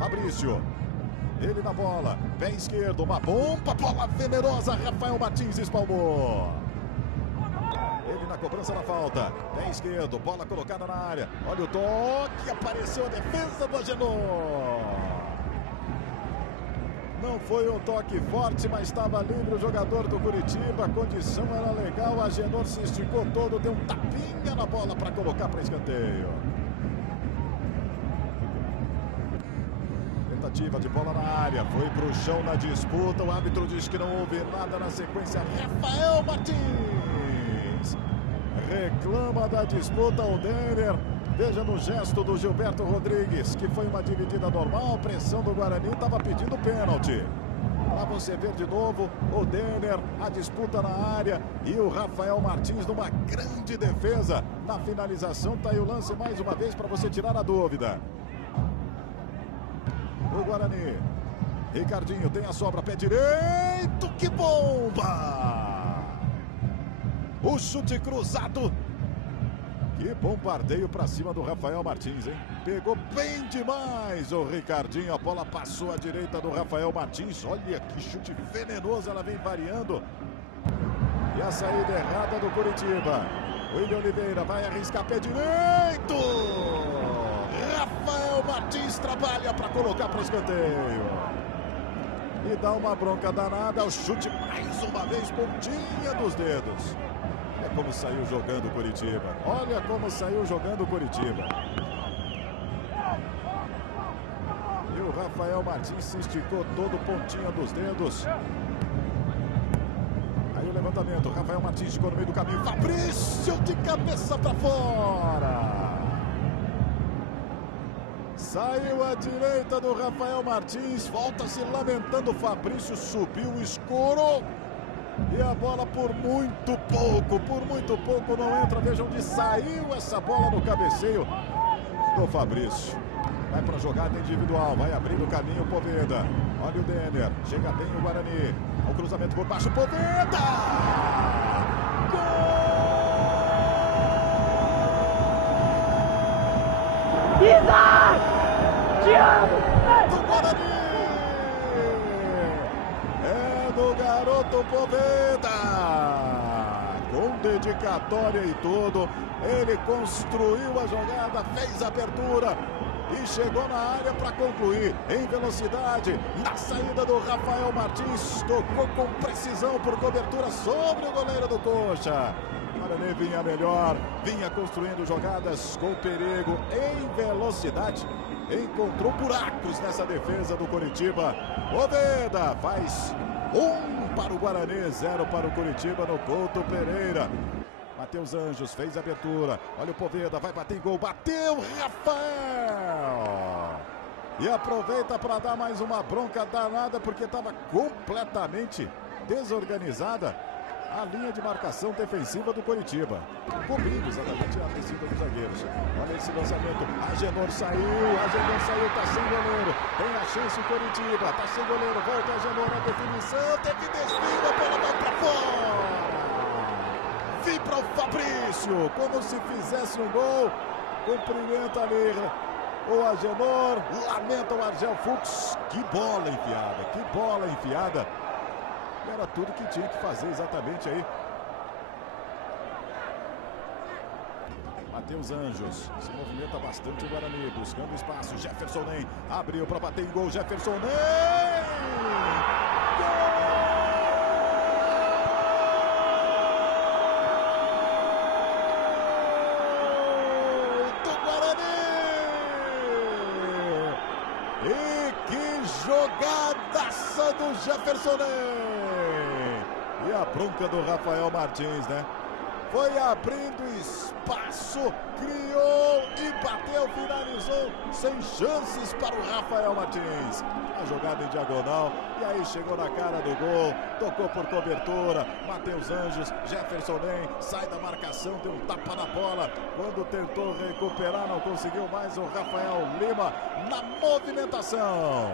Fabrício. Ele na bola. Pé esquerdo. Uma bomba. Bola venenosa. Rafael Martins espalmou. Ele na cobrança da falta. Pé esquerdo. Bola colocada na área. Olha o toque. Apareceu a defesa do Agenor. Não foi um toque forte, mas estava livre o jogador do Curitiba. A condição era legal. O Agenor se esticou todo, deu um tapinha na bola para colocar para escanteio. Tentativa de bola na área. Foi para o chão na disputa. O árbitro diz que não houve nada na sequência. Rafael Martins reclama da disputa. O Denner. Veja no gesto do Gilberto Rodrigues, que foi uma dividida normal, pressão do Guarani, estava pedindo pênalti. Lá você vê de novo o Denner, a disputa na área e o Rafael Martins numa grande defesa. Na finalização, tá aí o lance mais uma vez para você tirar a dúvida. O Guarani, Ricardinho tem a sobra, pé direito, que bomba! O chute cruzado. Que bombardeio para cima do Rafael Martins, hein? Pegou bem demais o Ricardinho. A bola passou à direita do Rafael Martins. Olha que chute venenoso, ela vem variando. E a saída errada do Curitiba. William Oliveira vai arriscar pé direito. Rafael Martins trabalha para colocar para o escanteio. E dá uma bronca danada. O chute mais uma vez, pontinha dos dedos. Olha como saiu jogando o Curitiba. Olha como saiu jogando o Curitiba. E o Rafael Martins se esticou todo, pontinha dos dedos. Aí o levantamento. Rafael Martins ficou no meio do caminho. Fabrício de cabeça para fora. Saiu à direita do Rafael Martins. Volta se lamentando. Fabrício subiu escuro. E a bola por muito pouco não entra. Veja onde saiu essa bola no cabeceio do Fabrício. Vai para a jogada individual, vai abrindo o caminho o Poveda. Olha o Denner, chega bem o Guarani. O cruzamento por baixo, Poveda! Gol! Isaac! Te amo! Do Guarani! Do garoto Poveda, com dedicatória e tudo, ele construiu a jogada, fez a abertura e chegou na área para concluir em velocidade, na saída do Rafael Martins, tocou com precisão por cobertura sobre o goleiro do Coxa. O Guarani vinha melhor, vinha construindo jogadas com perigo em velocidade, encontrou buracos nessa defesa do Curitiba. Poveda faz 1 para o Guarani, 0 para o Curitiba no Couto Pereira. Matheus Anjos fez a abertura. Olha o Poveda, vai bater em gol. Bateu, Rafael! E aproveita para dar mais uma bronca danada, porque estava completamente desorganizada a linha de marcação defensiva do Curitiba. Cobrindo exatamente a descida dos zagueiros. Olha esse lançamento. Agenor saiu, tá sem goleiro. Tem a chance o Curitiba, tá sem goleiro. Volta Agenor, a definição. Teve desvio, a bola vai para fora. Vem para o Fabrício, como se fizesse um gol. Cumprimenta ali o Agenor. Lamenta o Argel Fux. Que bola enfiada, que bola enfiada. Era tudo que tinha que fazer exatamente aí. Matheus Anjos se movimenta bastante o Guarani, buscando espaço. Jefferson Nem abriu para bater em gol. Jefferson Nem! Gol do Guarani! E que jogadaça do Jefferson Nem! E a bronca do Rafael Martins, né? Foi abrindo espaço, criou e bateu, finalizou, sem chances para o Rafael Martins. A jogada em diagonal, e aí chegou na cara do gol, tocou por cobertura, Matheus Anjos, Jefferson Nem, sai da marcação, deu um tapa na bola. Quando tentou recuperar, não conseguiu mais o Rafael Lima na movimentação.